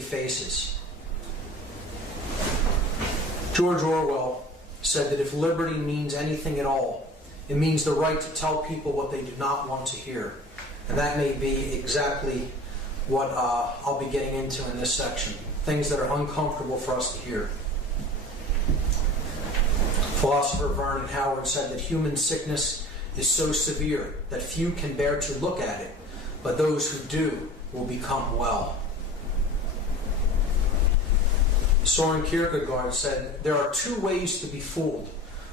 faces. George Orwell said that if liberty means anything at all, it means the right to tell people what they do not want to hear. And that may be exactly what I'll be getting into in this section. Things that are uncomfortable for us to hear. Philosopher Vernon Howard said that human sickness is so severe that few can bear to look at it, but those who do will become well. Soren Kierkegaard said, there are two ways to be fooled.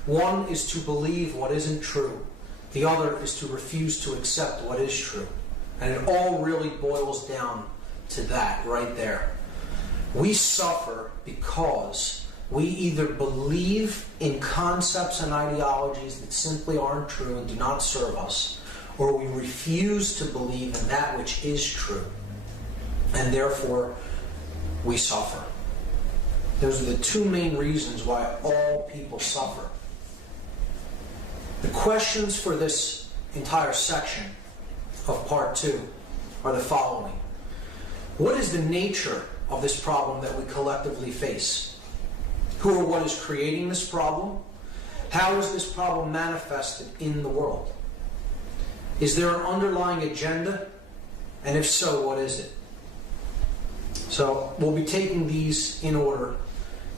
One is to believe what isn't true. The other is to refuse to accept what is true. And it all really boils down to that right there. We suffer because we either believe in concepts and ideologies that simply aren't true and do not serve us, or we refuse to believe in that which is true, and therefore we suffer. Those are the two main reasons why all people suffer. The questions for this entire section of Part 2 are the following. What is the nature of this problem that we collectively face? Who or what is creating this problem? How is this problem manifested in the world? Is there an underlying agenda? And if so, what is it? So we'll be taking these in order,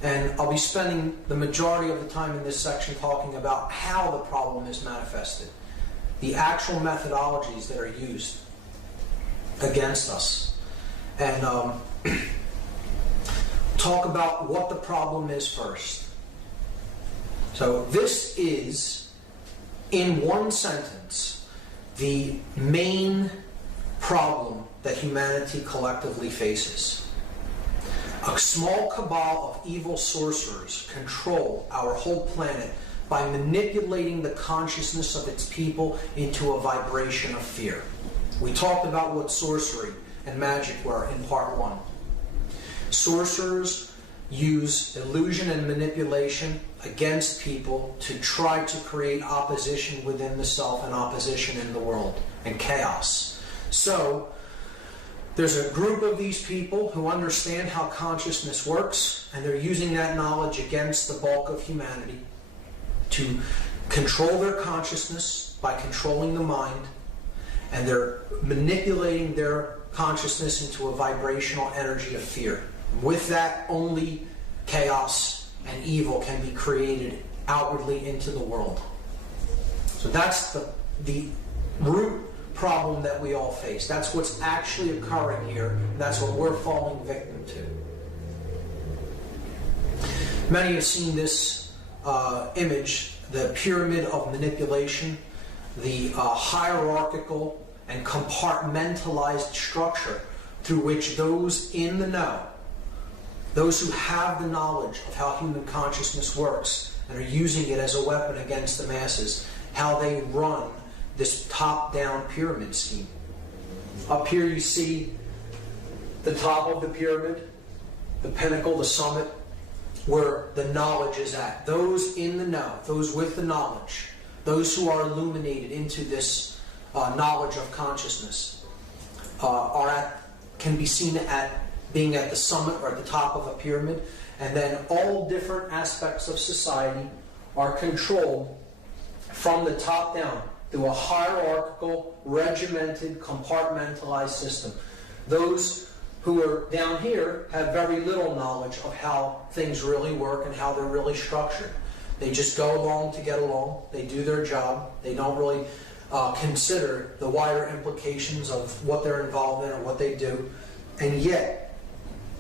and I'll be spending the majority of the time in this section talking about how the problem is manifested, the actual methodologies that are used against us, and talk about what the problem is first. So this is, in one sentence, the main problem that humanity collectively faces. A small cabal of evil sorcerers control our whole planet by manipulating the consciousness of its people into a vibration of fear. We talked about what sorcery and magic were in Part 1. Sorcerers use illusion and manipulation against people to try to create opposition within the self and opposition in the world and chaos. So there's a group of these people who understand how consciousness works, and they're using that knowledge against the bulk of humanity to control their consciousness by controlling the mind, and they're manipulating their consciousness into a vibrational energy of fear. With that, only chaos and evil can be created outwardly into the world. So that's the root problem that we all face. That's what's actually occurring here, and that's what we're falling victim to. Many have seen this image, the pyramid of manipulation, the hierarchical and compartmentalized structure through which those in the know, those who have the knowledge of how human consciousness works and are using it as a weapon against the masses, how they run this top-down pyramid scheme. Up here you see the top of the pyramid, the pinnacle, the summit, where the knowledge is at. Those in the know, those with the knowledge, those who are illuminated into this knowledge of consciousness, can be seen at being at the summit or at the top of a pyramid, and then all different aspects of society are controlled from the top down through a hierarchical, regimented, compartmentalized system. Those who are down here have very little knowledge of how things really work and how they're really structured. They just go along to get along. They do their job. They don't really consider the wider implications of what they're involved in or what they do. And yet,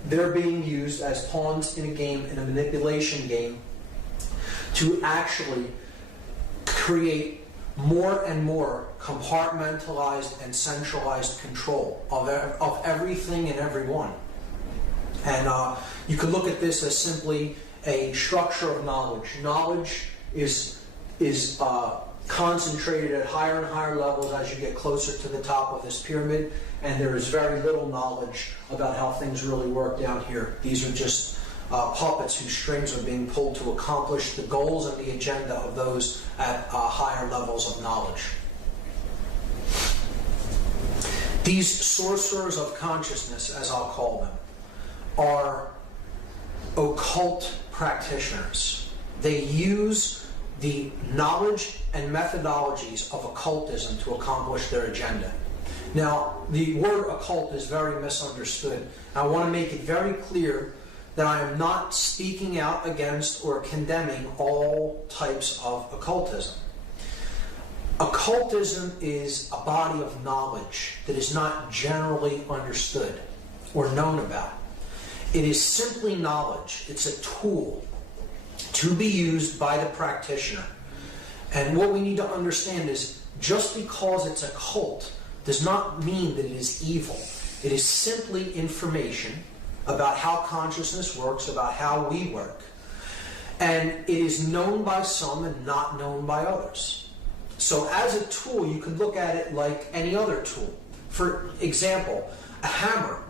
they're being used as pawns in a game, in a manipulation game, to actually create more and more compartmentalized and centralized control of everything and everyone. And you could look at this as simply a structure of knowledge. Knowledge is concentrated at higher and higher levels as you get closer to the top of this pyramid, and there is very little knowledge about how things really work down here. These are just puppets whose strings are being pulled to accomplish the goals and the agenda of those at higher levels of knowledge. These sorcerers of consciousness, as I'll call them, are occult practitioners. They use the knowledge and methodologies of occultism to accomplish their agenda. Now, the word occult is very misunderstood. I want to make it very clear that I am not speaking out against or condemning all types of occultism. Occultism is a body of knowledge that is not generally understood or known about. It is simply knowledge. It's a tool to be used by the practitioner. And what we need to understand is just because it's occult does not mean that it is evil. It is simply information about how consciousness works, about how we work. And it is known by some and not known by others. So as a tool, you could look at it like any other tool. For example, a hammer.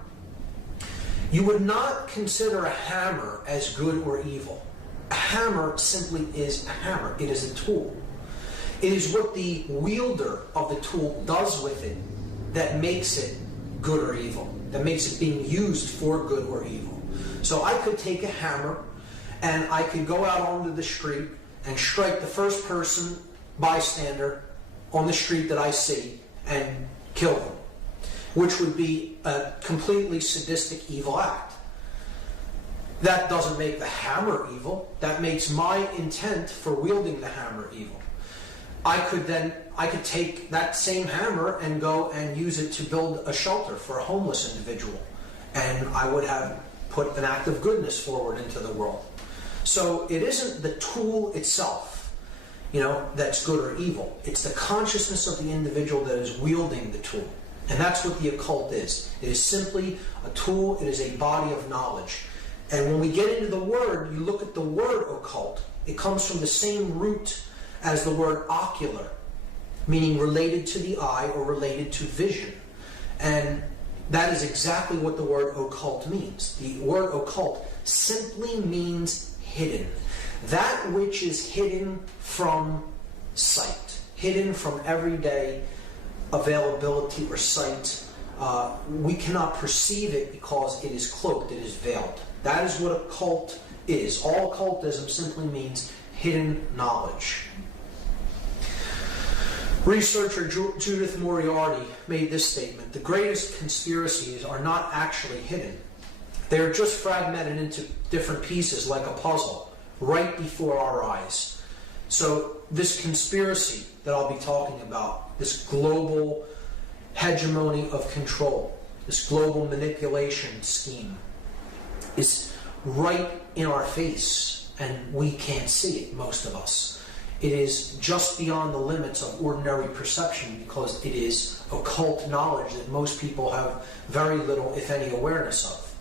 You would not consider a hammer as good or evil. A hammer simply is a hammer. It is a tool. It is what the wielder of the tool does with it that makes it good or evil, that makes it being used for good or evil. So I could take a hammer and I could go out onto the street and strike the first person, bystander, on the street that I see and kill them, which would be a completely sadistic, evil act. That doesn't make the hammer evil. That makes my intent for wielding the hammer evil. I could take that same hammer and go and use it to build a shelter for a homeless individual. And I would have put an act of goodness forward into the world. So it isn't the tool itself, that's good or evil. It's the consciousness of the individual that is wielding the tool. And that's what the occult is. It is simply a tool. It is a body of knowledge. And when we get into the word, you look at the word occult, it comes from the same root as the word ocular, meaning related to the eye or related to vision. And that is exactly what the word occult means. The word occult simply means hidden. That which is hidden from sight, hidden from everyday availability or sight. We cannot perceive it because it is cloaked, it is veiled. That is what occult is. All occultism simply means hidden knowledge. Researcher Judith Moriarty made this statement: the greatest conspiracies are not actually hidden. They are just fragmented into different pieces like a puzzle right before our eyes. So this conspiracy that I'll be talking about, this global hegemony of control, this global manipulation scheme, is right in our face and we can't see it, most of us. It is just beyond the limits of ordinary perception because it is occult knowledge that most people have very little, if any, awareness of.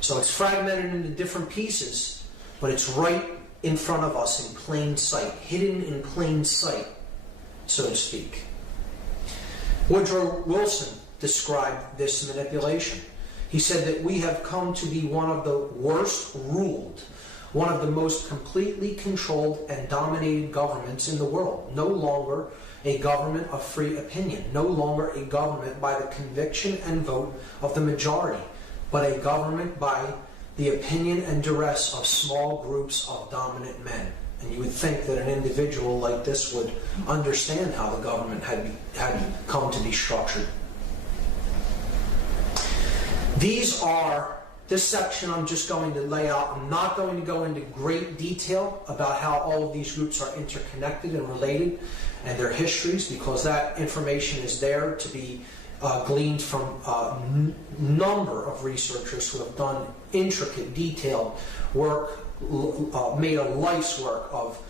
So it's fragmented into different pieces, but it's right in front of us in plain sight, hidden in plain sight, so to speak. Woodrow Wilson described this manipulation. He said that we have come to be one of the worst ruled, one of the most completely controlled and dominated governments in the world. No longer a government of free opinion, no longer a government by the conviction and vote of the majority, but a government by the opinion and duress of small groups of dominant men. And you would think that an individual like this would understand how the government had come to be structured. This section I'm just going to lay out. I'm not going to go into great detail about how all of these groups are interconnected and related and their histories, because that information is there to be gleaned from a number of researchers who have done intricate, detailed work, made a life's work of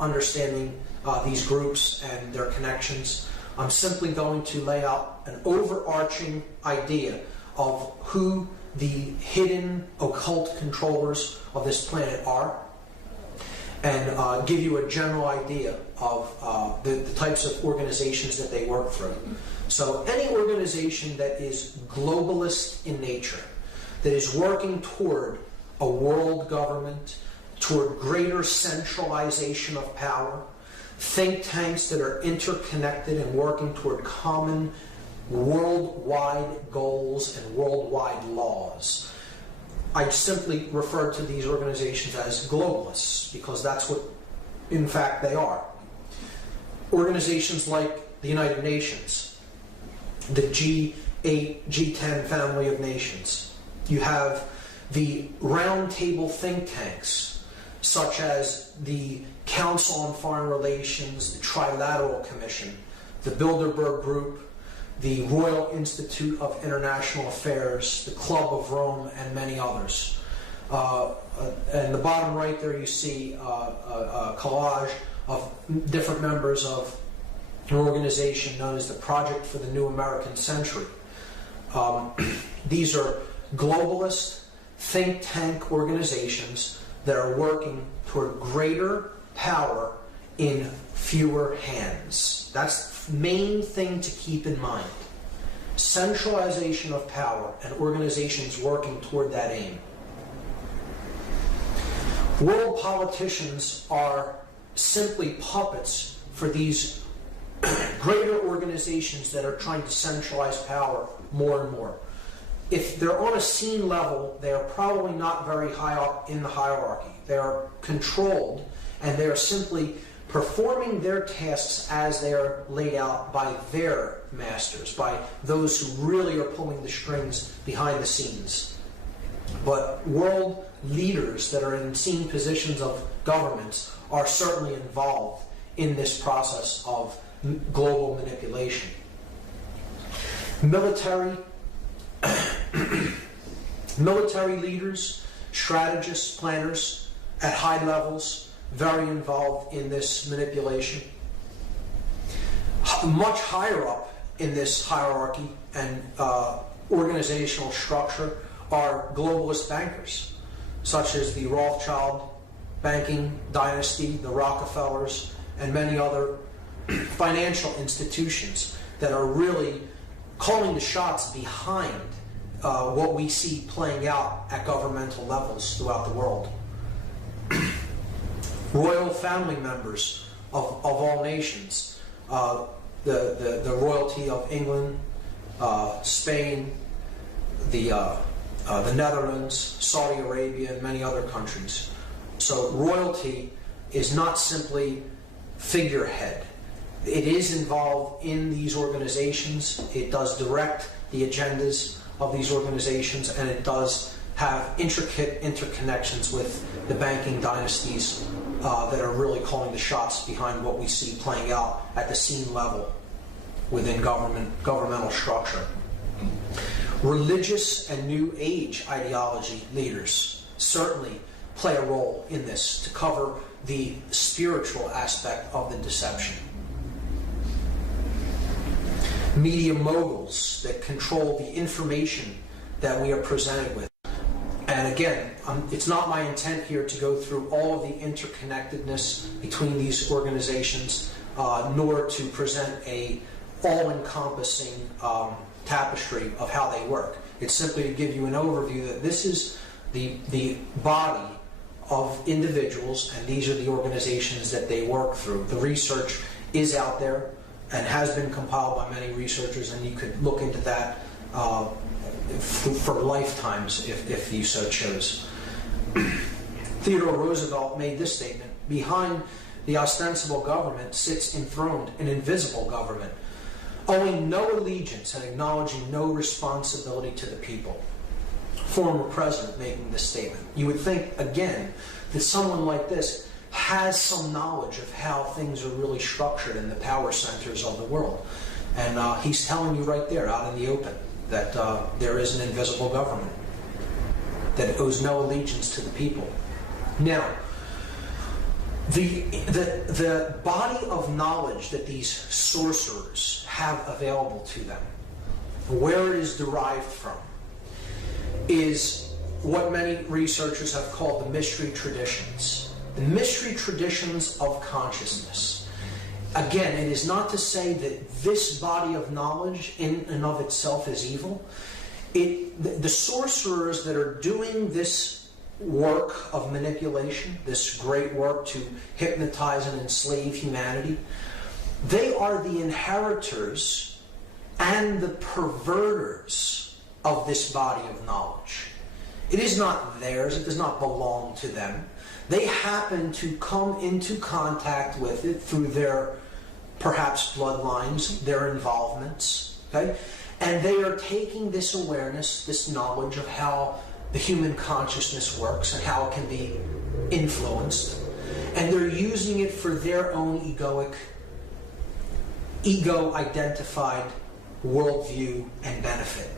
understanding these groups and their connections. I'm simply going to lay out an overarching idea of who the hidden occult controllers of this planet are, and give you a general idea of the types of organizations that they work through. So any organization that is globalist in nature, that is working toward a world government, toward greater centralization of power, think tanks that are interconnected and working toward common worldwide goals and worldwide laws. I simply refer to these organizations as globalists, because that's what, in fact, they are. Organizations like the United Nations, the G8, G10 family of nations. You have the roundtable think tanks, such as the Council on Foreign Relations, the Trilateral Commission, the Bilderberg Group, the Royal Institute of International Affairs, the Club of Rome, and many others. And the bottom right there you see a collage of different members of an organization known as the Project for the New American Century. These are globalist think tank organizations that are working toward greater power in fewer hands. That's the main thing to keep in mind. Centralization of power and organizations working toward that aim. World politicians are simply puppets for these greater organizations that are trying to centralize power more and more. If they're on a scene level, they are probably not very high up in the hierarchy. They are controlled, and they are simply performing their tasks as they are laid out by their masters, by those who really are pulling the strings behind the scenes. But world leaders that are in senior positions of governments are certainly involved in this process of global manipulation. Military leaders, strategists, planners at high levels, very involved in this manipulation. Much higher up in this hierarchy and organizational structure are globalist bankers, such as the Rothschild banking dynasty, the Rockefellers, and many other financial institutions that are really calling the shots behind what we see playing out at governmental levels throughout the world. Royal family members of all nations, the royalty of England, Spain, the Netherlands, Saudi Arabia, and many other countries. So royalty is not simply figurehead. It is involved in these organizations. It does direct the agendas of these organizations, and it does have intricate interconnections with the banking dynasties that are really calling the shots behind what we see playing out at the scene level within governmental structure. Religious and New Age ideology leaders certainly play a role in this to cover the spiritual aspect of the deception. Media moguls that control the information that we are presented with. And again, it's not my intent here to go through all of the interconnectedness between these organizations, nor to present a all-encompassing tapestry of how they work. It's simply to give you an overview that this is the body of individuals, and these are the organizations that they work through. The research is out there and has been compiled by many researchers, and you could look into that for lifetimes if you so chose. Theodore Roosevelt made this statement: behind the ostensible government sits enthroned an invisible government, owing no allegiance and acknowledging no responsibility to the people. Former president making this statement. You would think, again, that someone like this has some knowledge of how things are really structured in the power centers of the world. And he's telling you right there, out in the open, that there is an invisible government that owes no allegiance to the people. Now, the body of knowledge that these sorcerers have available to them, where it is derived from, is what many researchers have called the mystery traditions. The mystery traditions of consciousness. Again, it is not to say that this body of knowledge in and of itself is evil. The sorcerers that are doing this work of manipulation, this great work to hypnotize and enslave humanity, they are the inheritors and the perverters of this body of knowledge. It is not theirs. It does not belong to them. They happen to come into contact with it through their, perhaps, bloodlines, their involvements. Okay? And they are taking this awareness, this knowledge of how the human consciousness works and how it can be influenced, and they're using it for their own ego-identified worldview and benefit.